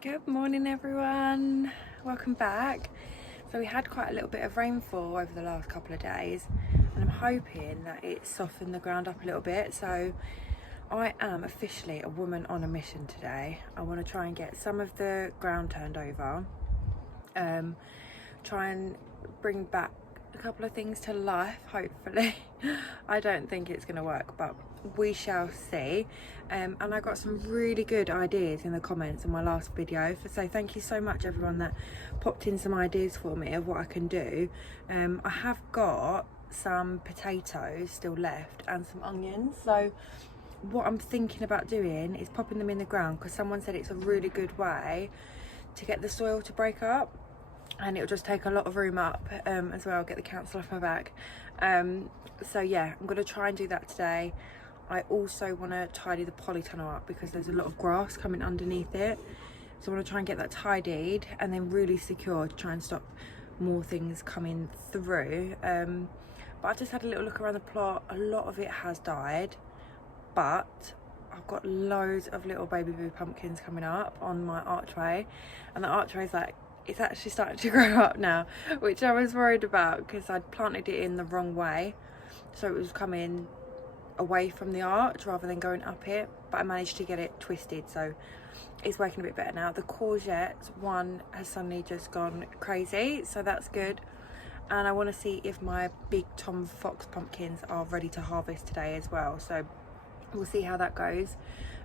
Good morning everyone, welcome back. So we had quite a little bit of rainfall over the last couple of days and I'm hoping that it's softened the ground up a little bit. So I am officially a woman on a mission today. I want to try and get some of the ground turned over, try and bring back a couple of things to life, hopefully. I don't think it's going to work, but we shall see. And I got some really good ideas in the comments in my last video, so thank you so much everyone that popped in some ideas for me of what I can do. I have got some potatoes still left and some onions, so what I'm thinking about doing is popping them in the ground, because someone said it's a really good way to get the soil to break up, and it'll just take a lot of room up as well. I'll get the council off my back. So yeah, I'm gonna try and do that today. I also want to tidy the polytunnel up because there's a lot of grass coming underneath it, so I want to try and get that tidied and then really secure to try and stop more things coming through. But I just had a little look around the plot. A lot of it has died, but I've got loads of little baby blue pumpkins coming up on my archway, and the archway is like, it's actually starting to grow up now, which I was worried about because I'd planted it in the wrong way, so it was coming away from the arch rather than going up it, but I managed to get it twisted, so it's working a bit better now. The courgettes, one has suddenly just gone crazy, so that's good. And I want to see if my big Tom Fox pumpkins are ready to harvest today as well, so we'll see how that goes.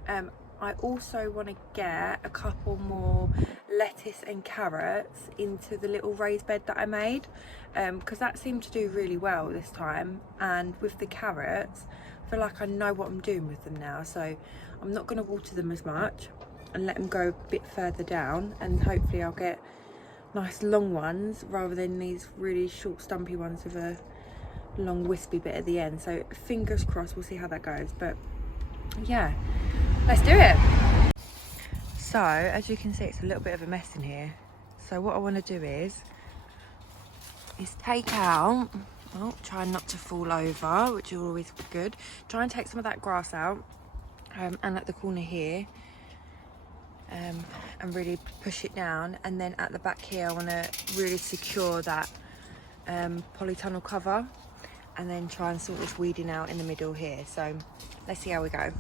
I also want to get a couple more lettuce and carrots into the little raised bed that I made, because that seemed to do really well this time. And with the carrots, I feel like I know what I'm doing with them now, so I'm not going to water them as much and let them go a bit further down, and hopefully I'll get nice long ones rather than these really short stumpy ones with a long wispy bit at the end. So fingers crossed, we'll see how that goes. But yeah, let's do it. So as you can see, it's a little bit of a mess in here, so what I want to do is take out, try not to fall over, which will always be good. Try and take some of that grass out, and at the corner here, and really push it down. And then at the back here, I want to really secure that polytunnel cover, and then try and sort this weeding out in the middle here. So let's see how we go.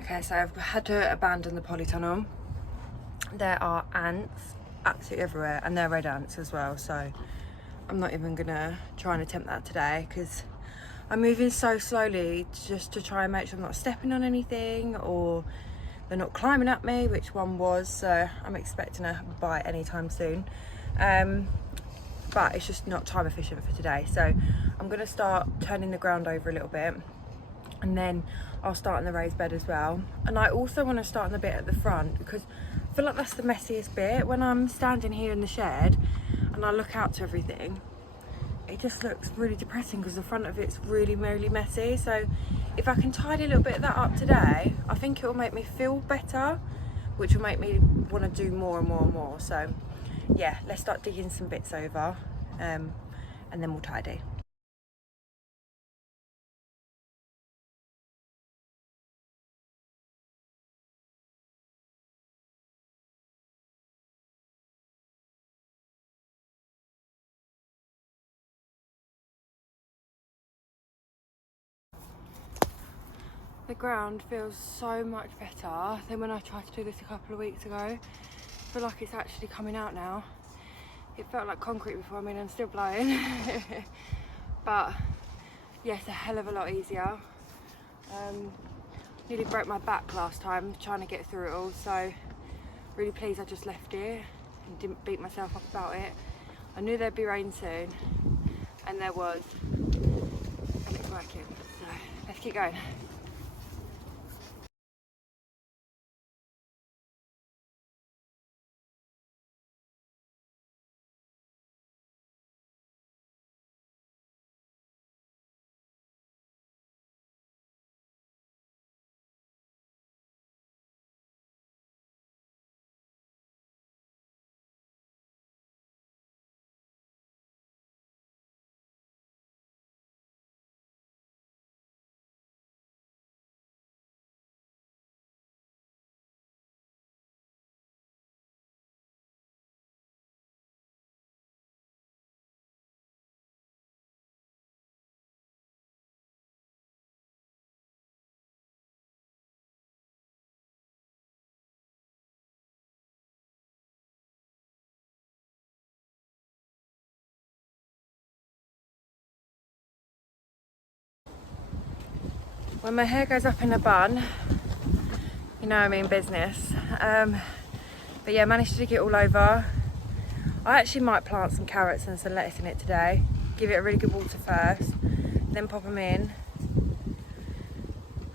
Okay, so I've had to abandon the polytunnel. There are ants absolutely everywhere, and they're red ants as well, so I'm not even gonna try and attempt that today because I'm moving so slowly just to try and make sure I'm not stepping on anything or they're not climbing at me, which one was, so I'm expecting a bite anytime soon. But it's just not time efficient for today, so I'm gonna start turning the ground over a little bit, and then I'll start in the raised bed as well. And I also want to start in the bit at the front because I feel like that's the messiest bit. When I'm standing here in the shed and I look out to everything, it just looks really depressing because the front of it's really messy. So if I can tidy a little bit of that up today, I think it will make me feel better, which will make me want to do more and more and more. So yeah, let's start digging some bits over, and then we'll tidy. The ground feels so much better than when I tried to do this a couple of weeks ago. I feel like it's actually coming out now. It felt like concrete before, I mean, I'm still blowing. But yeah, it's a hell of a lot easier. Nearly broke my back last time trying to get through it all, so really pleased I just left it and didn't beat myself up about it. I knew there'd be rain soon, and there was, and it's working, so let's keep going. when my hair goes up in a bun, you know I mean business. But yeah, managed to dig it all over. I actually might plant some carrots and some lettuce in it today. Give it a really good water first, then pop them in.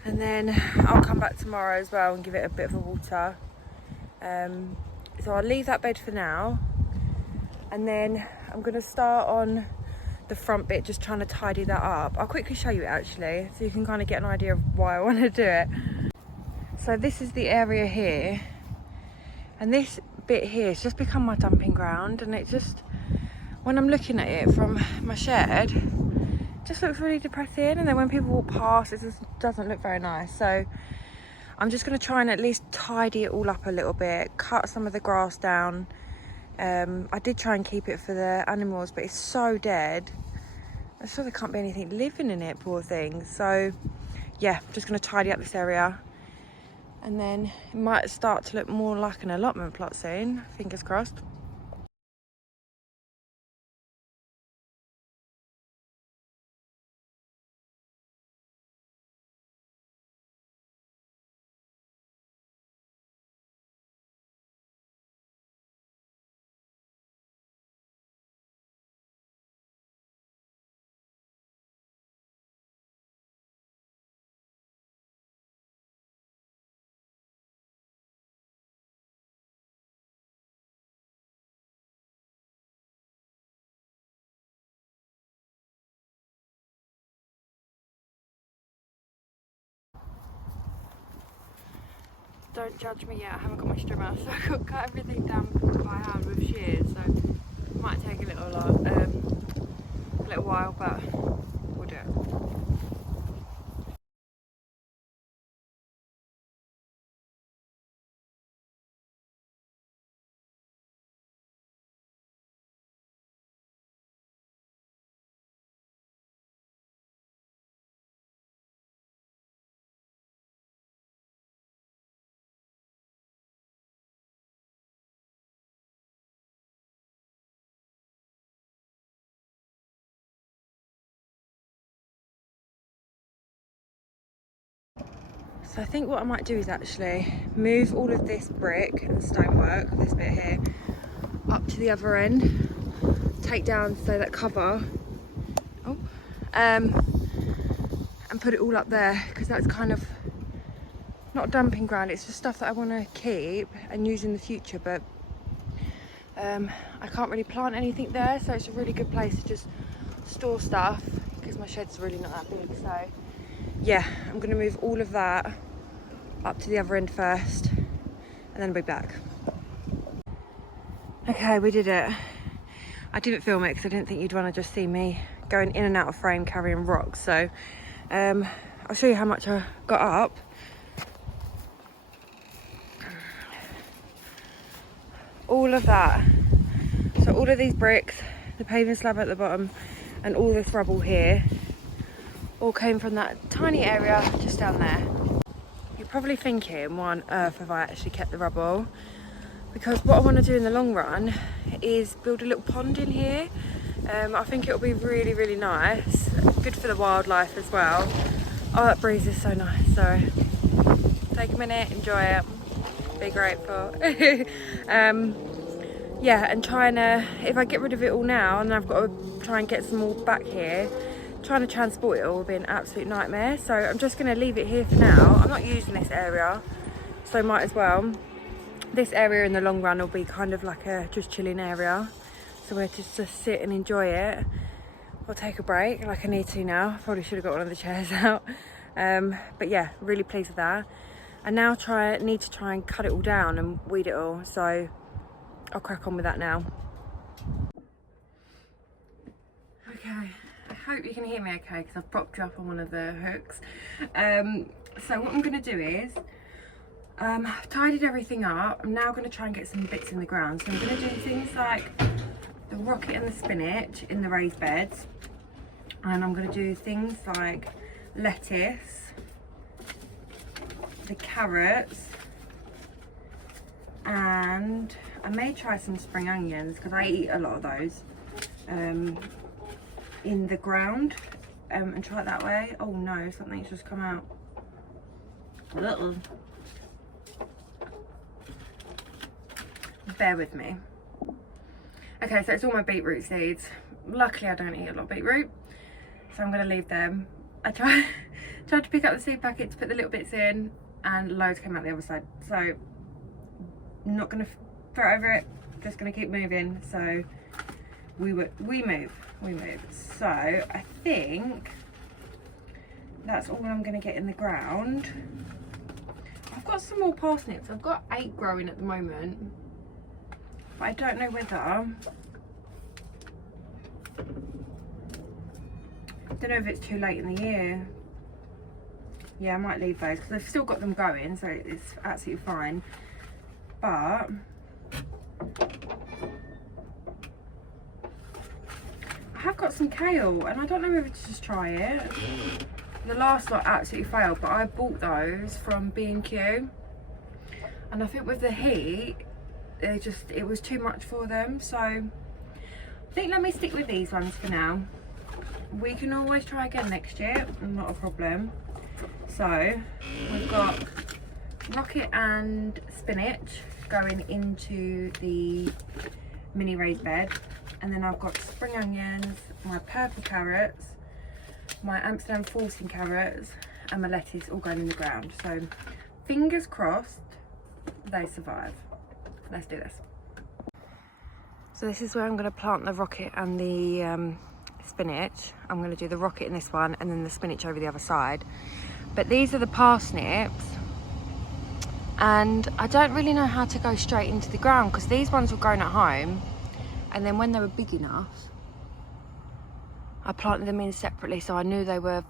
And then I'll come back tomorrow as well and give it a bit of a water. So I'll leave that bed for now. And then I'm gonna start on the front bit, just trying to tidy that up. I'll quickly show you it actually, so you can kind of get an idea of why I want to do it. So this is the area here, and this bit here has just become my dumping ground, and it just, when I'm looking at it from my shed, it just looks really depressing, and then when people walk past it just doesn't look very nice. So I'm just going to try and at least tidy it all up a little bit, cut some of the grass down. I did try and keep it for the animals, but it's so dead. I'm sure there can't be anything living in it, poor things. So yeah, I'm just going to tidy up this area, and then it might start to look more like an allotment plot soon, fingers crossed. Don't judge me yet, I haven't got my trimmer, so I've got to cut everything down by hand with shears, so it might take a little while, but we'll do it. So I think what I might do is actually move all of this brick and stonework, this bit here, up to the other end, take down so that cover, and put it all up there, because that's kind of not dumping ground, it's just stuff that I want to keep and use in the future, but I can't really plant anything there, so it's a really good place to just store stuff, because my shed's really not that big. So yeah, I'm going to move all of that up to the other end first, and then I'll be back. Okay, we did it. I didn't film it because I didn't think you'd want to just see me going in and out of frame carrying rocks, so I'll show you how much I got up. All of that, so all of these bricks, the paving slab at the bottom, and all this rubble here, all came from that tiny area just down there. You're probably thinking, why on earth have I actually kept the rubble? Because what I want to do in the long run is build a little pond in here. I think it'll be really, really nice, good for the wildlife as well. Oh, that breeze is so nice, so take a minute, enjoy it, be grateful. Yeah, and trying to, if I get rid of it all now and I've got to try and get some more back here, trying to transport it all will be an absolute nightmare. So I'm just going to leave it here for now. I'm not using this area, so might as well. This area in the long run will be kind of like a just chilling area, so we're just to sit and enjoy it, or take a break like I need to now. Probably should have got one of the chairs out, but yeah, really pleased with that. And now need to try and cut it all down and weed it all, so I'll crack on with that now. Okay, I hope you can hear me okay, because I've propped you up on one of the hooks. So what I'm going to do is, I've tidied everything up. I'm now going to try and get some bits in the ground. So I'm going to do things like the rocket and the spinach in the raised beds. And I'm going to do things like lettuce, the carrots, and I may try some spring onions, because I eat a lot of those, in the ground, and try it that way. Oh no, something's just come out. Uh-oh. Bear with me. Okay, so it's all my beetroot seeds. Luckily I don't eat a lot of beetroot, so I'm going to leave them. I tried to pick up the seed packet to put the little bits in, and loads came out the other side. So I'm not going to throw over it, just going to keep moving. So we move. So I think that's all I'm going to get in the ground. I've got some more parsnips. I've got 8 growing at the moment, but I don't know whether, I don't know if it's too late in the year. Yeah, I might leave those because I've still got them going, so it's absolutely fine. But I have got some kale, and I don't know whether to just try it. The last lot absolutely failed, but I bought those from B&Q, and I think with the heat, it was too much for them. So I think let me stick with these ones for now. We can always try again next year, not a problem. So we've got rocket and spinach going into the mini raised bed, and then I've got spring onions, my purple carrots, my Amsterdam forcing carrots, and my lettuce all going in the ground. So fingers crossed they survive. Let's do this. So this is where I'm going to plant the rocket and the spinach. I'm going to do the rocket in this one and then the spinach over the other side. But these are the parsnips, and I don't really know how to go straight into the ground because these ones were grown at home, and then when they were big enough I planted them in separately, so I knew they were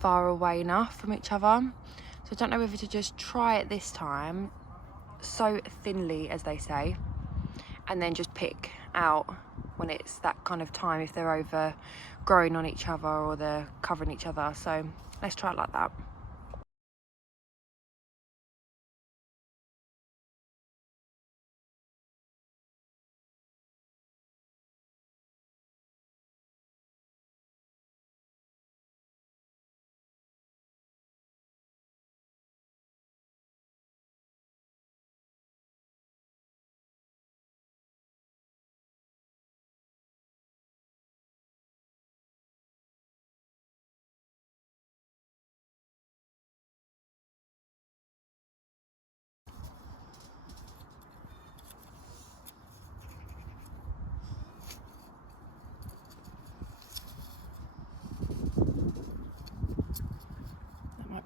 far away enough from each other. So I don't know whether to just try it this time, sow thinly as they say, and then just pick out when it's that kind of time if they're over growing on each other or they're covering each other. So let's try it like that.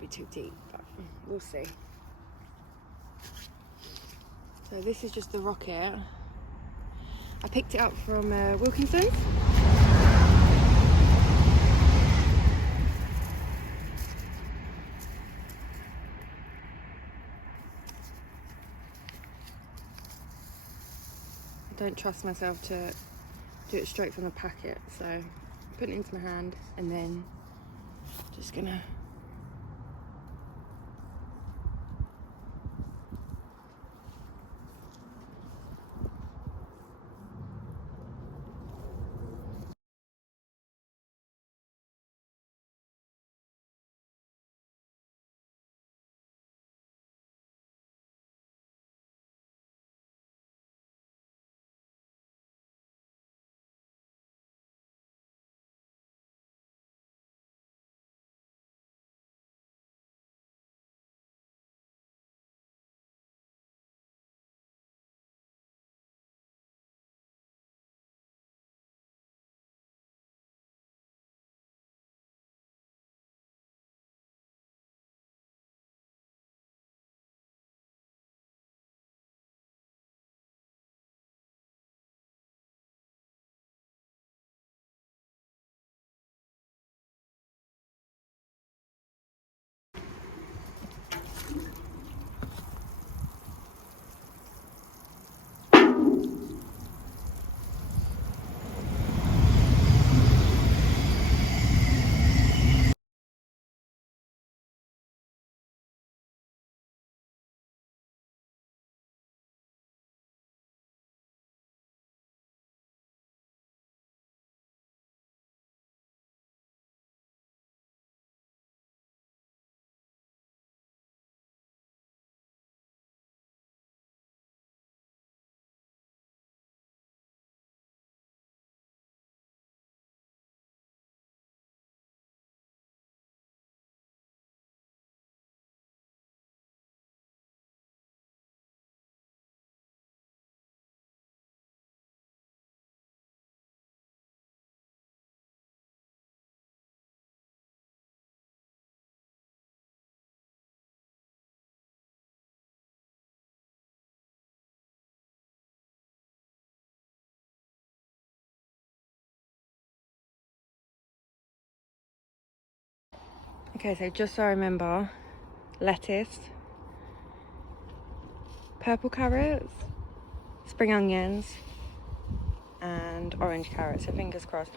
Be too deep, but we'll see. So this is just the rocket. I picked it up from Wilkinson's. I don't trust myself to do it straight from the packet, so put it into my hand and then just gonna Okay, so just so I remember, lettuce, purple carrots, spring onions, and orange carrots, so fingers crossed.